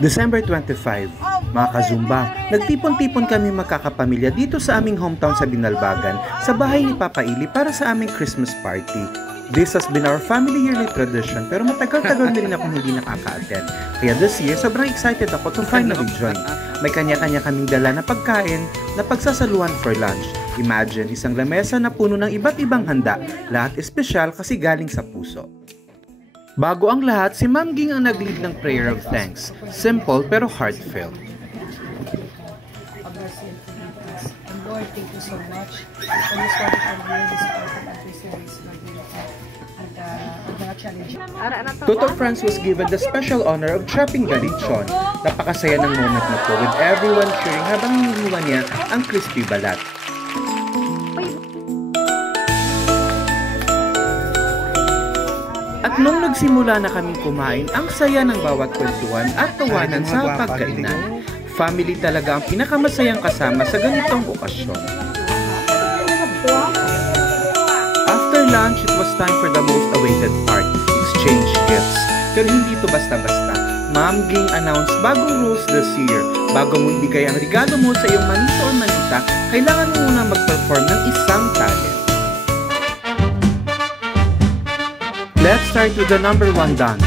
December 25, mga kazumba, nagtipon-tipon kami magkakapamilya dito sa aming hometown sa Binalbagan sa bahay ni Papa Ili para sa aming Christmas party. This has been our family yearly tradition pero matagal-tagal na rin ako hindi nakaka-attend. Kaya this year, sobrang excited ako to finally join. May kanya-kanya kaming dala na pagkain na pagsasaluhan for lunch. Imagine, isang lamesa na puno ng iba't ibang handa, lahat espesyal kasi galing sa puso. Bago ang lahat, si Ma'am Ging ang nag-lead ng prayer of thanks. Simple pero heartfelt. Lord, thank you so much for this wonderful year, this important adversaries and mga challenge. Toto Franz was given the special honor of chopping the lechon. Napakasaya ng moment na to with everyone cheering habang hinihiwa niya ang crispy balat. At nung nagsimula na kaming kumain, ang saya ng bawat kwentuhan at tawanan sa pagkainan. Family talaga ang pinakamasayang kasama sa ganitong okasyon. After lunch, it was time for the most awaited part, exchange gifts. Pero hindi ito basta-basta. Ma'am Ging announced bagong rules this year. Bago mo ibigay ang regalo mo sa iyong manito o manita, kailangan mo muna mag-perform ng isang talent. Let's start with the number 1 dance.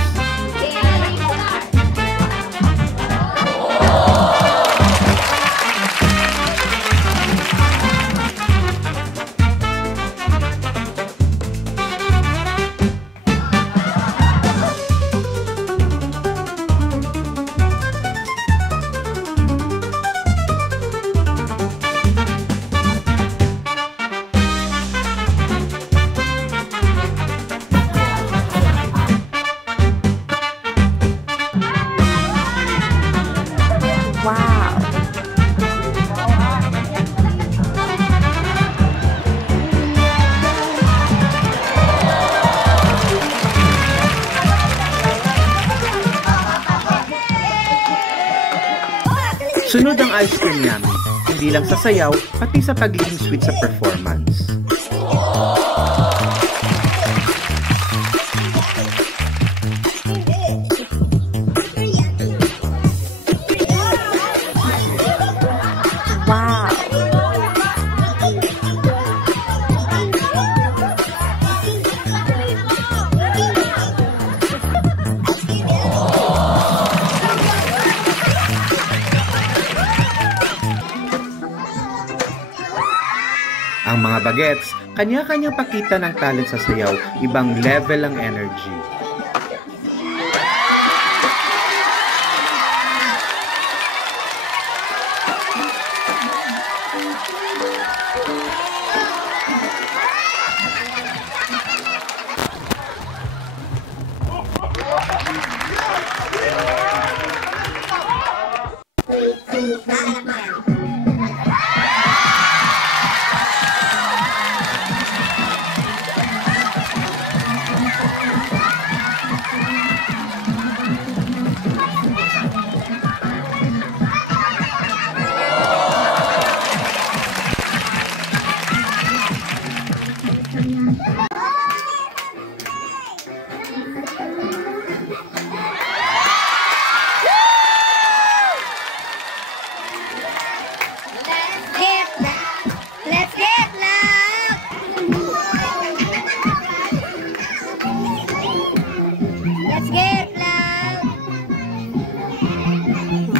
Sunod ang ice cream namin, hindi lang sa sayaw, pati sa pagiging sweet sa performance. Ang mga bagets, kanya-kanyang pakita ng talent sa sayaw, ibang level ang energy.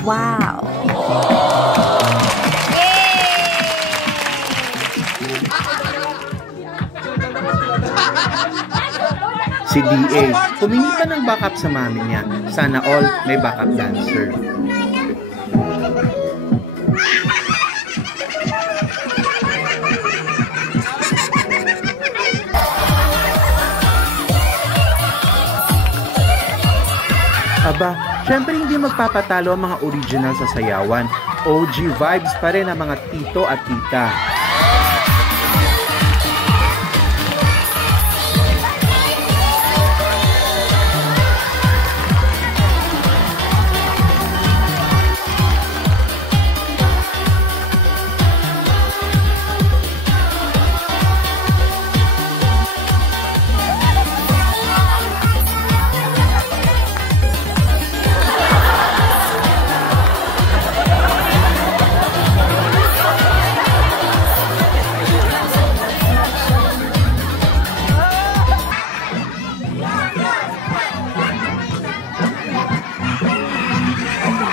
Wow! Si DA, humingi pa ng backup sa mami niya. Sana all may backup dancer. Aba, syempre hindi magpapatalo ang mga original sa sayawan. OG vibes pa rin ang mga tito at tita.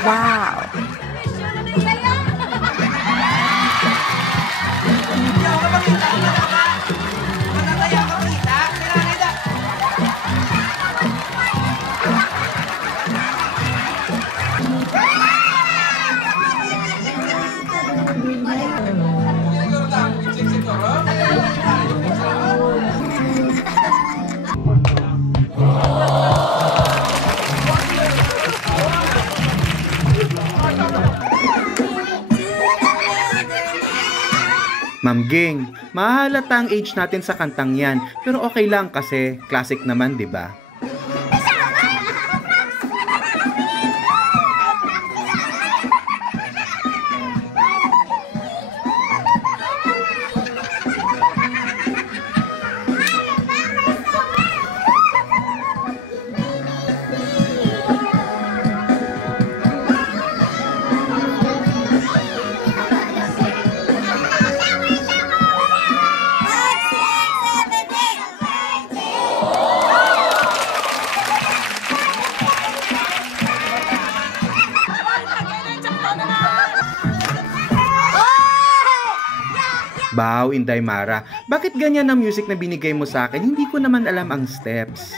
Wow! Ma'am Ging, mahalata ang age natin sa kantang yan, pero okay lang kasi classic naman, di ba? Bow, Inday Mara, bakit ganyan ang music na binigay mo sa akin? Hindi ko naman alam ang steps.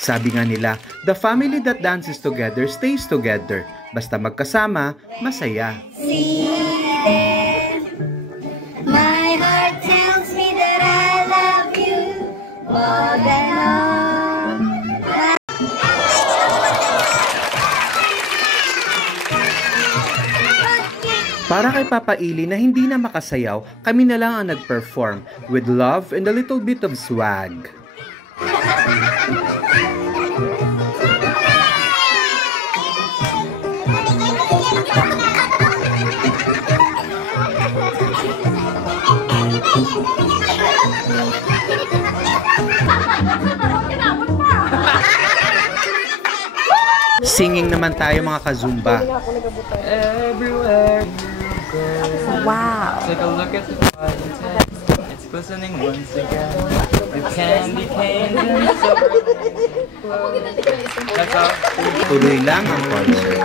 Sabi nga nila, the family that dances together stays together. Basta magkasama, masaya. My heart tells me that I love you more than all. Para kay Papa Ili na hindi na makasayaw, kami na lang ang nag-perform with love and a little bit of swag. Singing naman tayo mga kazumba. Everywhere you go. Wow! Take a look at the content. It's glistening once again. The candy cane and silver. That's all. Tuloy lang ang concert.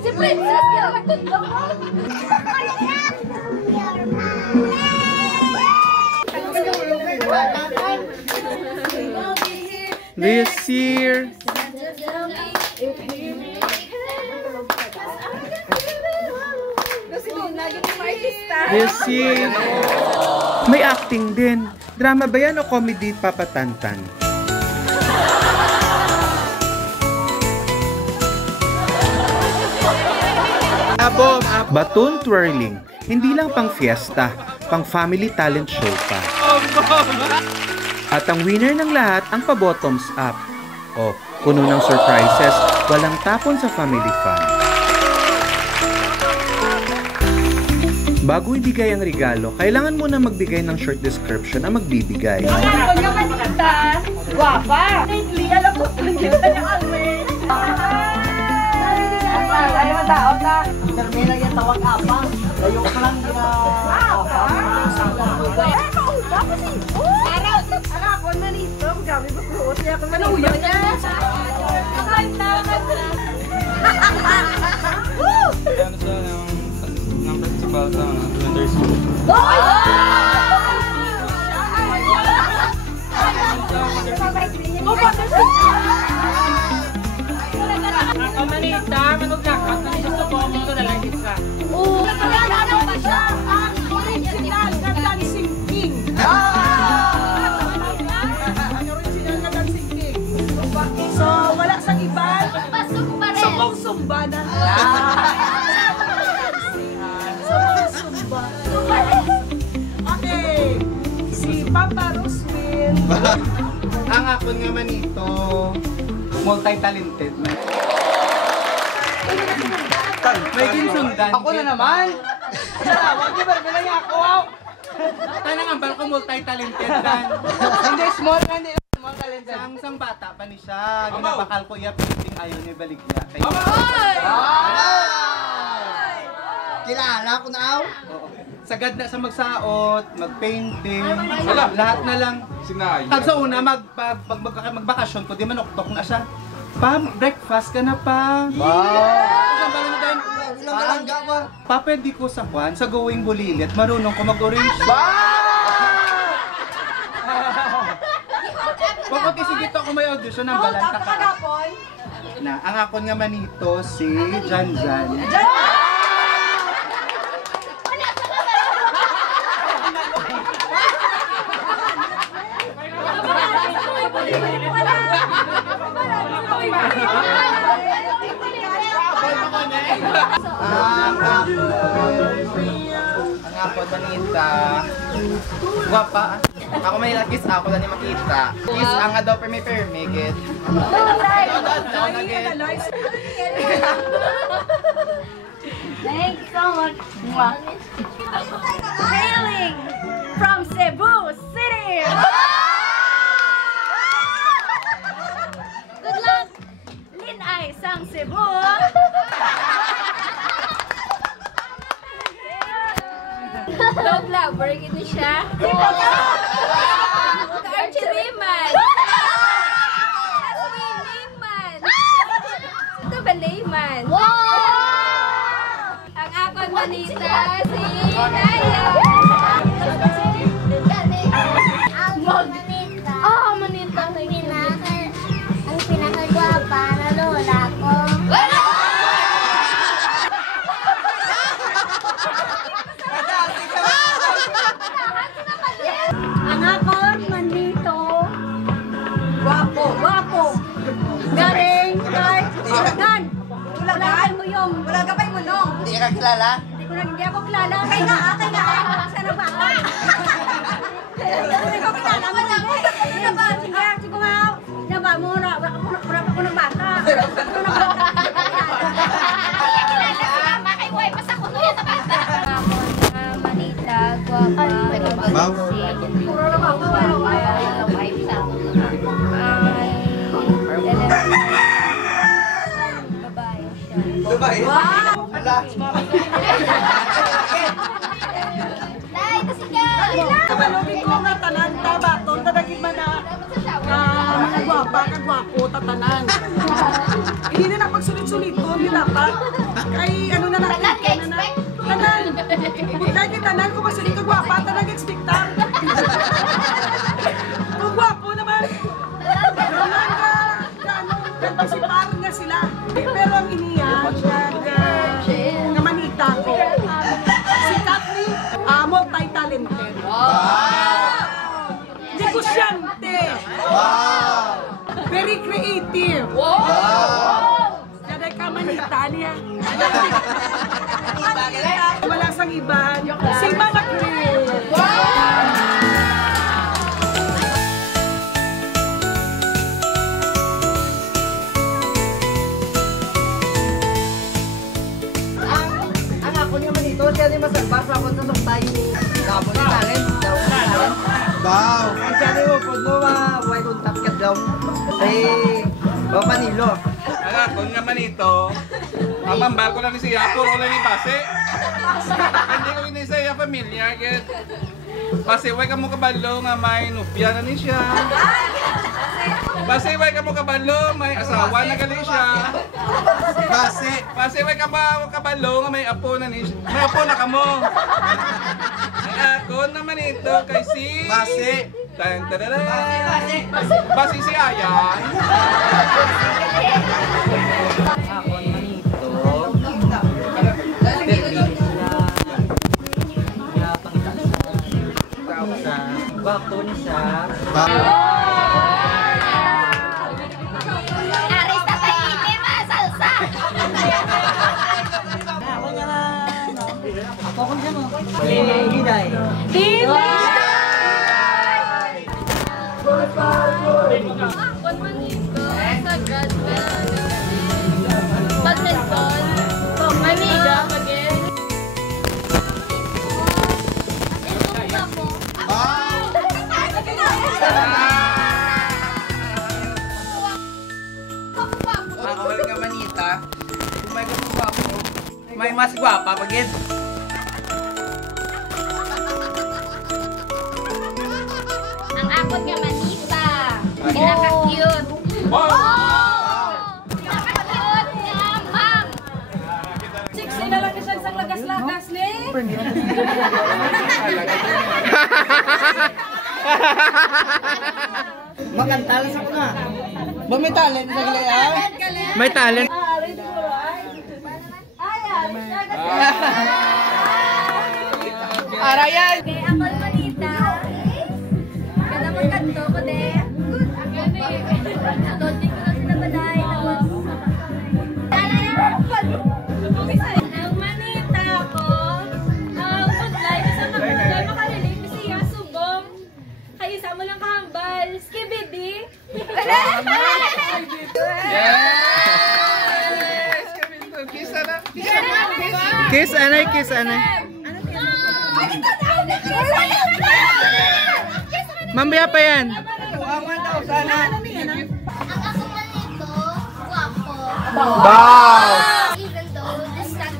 Si Princess, This year, this year, may acting din. Drama ba yan o comedy, Papa Tantan? Baton twirling, hindi lang pang fiesta, pang family talent show pa. At ang winner ng lahat ang pa-bottoms up. O, puno ng surprises, walang tapon sa family fun. Bago ibigay ang regalo, kailangan muna magbigay ng short description ang magbibigay. Ako naman kita, guwapa. Lately, alam mo, kita niya kami. Ano ang tao ka? Termina yung tawag apang. Layok lang na. Ano ako na nito? Gabi ba kuot niya ako na uyak niya? Ano siya ng principal sa elementary school. Manita, manuglakat, gusto ko ang mga dalagit ka. Oo, nagpagano ba siya? Ang original na Dancing King. Ang original na Dancing King. So, wala sang iban. Subong sumba na. Subong sumba. Okay. Si Papa Roswin. Ang akon nga man ito, multi-talented. May kinsundan. Ako na naman! Wag niyo ba bilay ako? Tanang ang bal ko multi-talented dan. Hindi small, hindi small talented. Sang bata pa ni siya. Ginapakal ko iya, piling ayaw niya balik niya. Kilala ko na aw. Sagad na sa magsaot, magpainting, lahat na lang. Sinay. Pag sa una, magbakasyon ko, di man uktok na siya. Pa, breakfast ka na pa. Ilang kalangga ba? Pa, pwede ko sa kwan, sa going bulilit, marunong ko mag-orange. Bakit isigito ako may audition ng balanta ka. Na, ang akon nga manito, si Jan Jan. Ang ako manita. Guwapa. Ako may kiss ako lang ni makita. Kiss ang daw permi gid. Thank you so much. Hailing from Cebu City. Good luck, Lin Ay sang Cebu. Dog lover, gini siya. Archery man. Swimming man. Ito ballet man. Ang akong manita si Naya. Oh, manita ang pinakagwapa na lola ko. Ang akong manito. Wapo. Galing kay Ulagan. Ulagan mo yung. Ulagan pa yung mulong. Hindi ka kilala? Hindi ako kilala. Kay nga. Sana bata. Hindi ko kilala. Wala ko. Sige nga. Naba mo. Wala ko ng bata. Manita, guwapa, puro na babae siya. Dubai? Nay, kasi ka! Kabalogin ko nga tanan, tabaton, tadagin man na mga kagwapo, tatanan. Hindi na pagsulit-sulit ko, hindi dapat. Kay ano na natin, tanan. Dahil tanan ko kasi hindi kagwapa, tanan expectar. Kung gwapo naman, nagpasiparan nga sila. Pero ang iniyan, nga manita ko, si Katni, multi-talented. Negosyante. Very creative. Kada ka manita niya. Wala sang iba. Si Mama Chris. Ang ako niya manito, siya ni masalbar sa ako sa suktay. Gabo ni talent. Wow! Ang siya ni mo, pag mo white on top ka daw. Ay, Panilo. Ang ako nga manito. Mamambal ko lang ni siya, puro lang ni Base. Hindi ko ni siya familiar, kaya Pasiway ka mo kabalo nga may nupya na ni siya. Pasiway ka mo kabalo, may asawa na gali siya. Pasiway ka mo kabalo nga may apo na ni siya. May apo na kamo. Ang ako naman ito kay si Tan tadada. Basi si Ayan. Ako naman ito. Guwapo ni siya. Arista tahimik, Mas Salsa. Hiday. Kon man ito, sagad na. Badminton. Amiga, pag-in. mas gwapa pagid. Ang akon nga manita. Pinaka-cute. Pinaka-cute nga, ma'am. Siksi na lang siya isang lagas-lagas, ne? Makantalas ako na. Ba may talent sa galaya? May talent. Arayan! Okay, ako manita. Kada magkanto ko, de. Tonting ko na sinabaday. Ang manita ko, ang budlay, isang kabudlay, makarelate siya, subong. Kayo sa mo lang kahambal. Skibidi. Kiss, anay, kiss, anay. Mamaya pa yan. Tuwangan daw sana. Ang ako manito, guwapo. Wow! Even though distance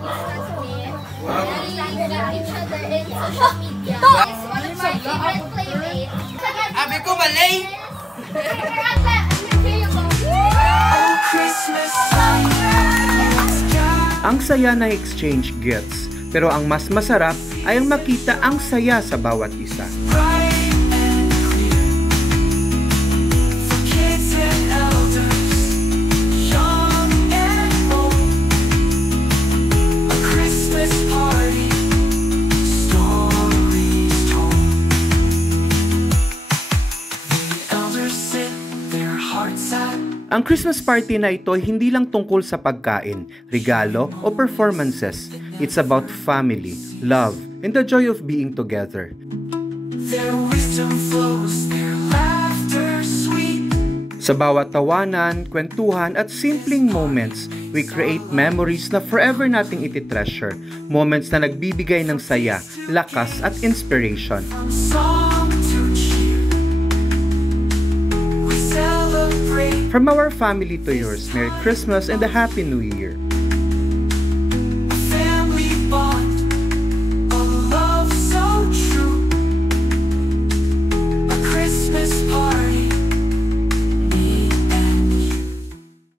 me, we like each other in social media. He's one of my favorite playmates. Abi ko malay! Here you go. Ang saya na exchange gifts, pero ang mas masarap ay ang makita ang saya sa bawat isa. Ang Christmas party na ito ay hindi lang tungkol sa pagkain, regalo o performances. It's about family, love, and the joy of being together. Sa bawat tawanan, kwentuhan at simpleng moments, we create memories na forever nating ititreasure. Moments na nagbibigay ng saya, lakas at inspiration. From our family to yours, Merry Christmas and a Happy New Year.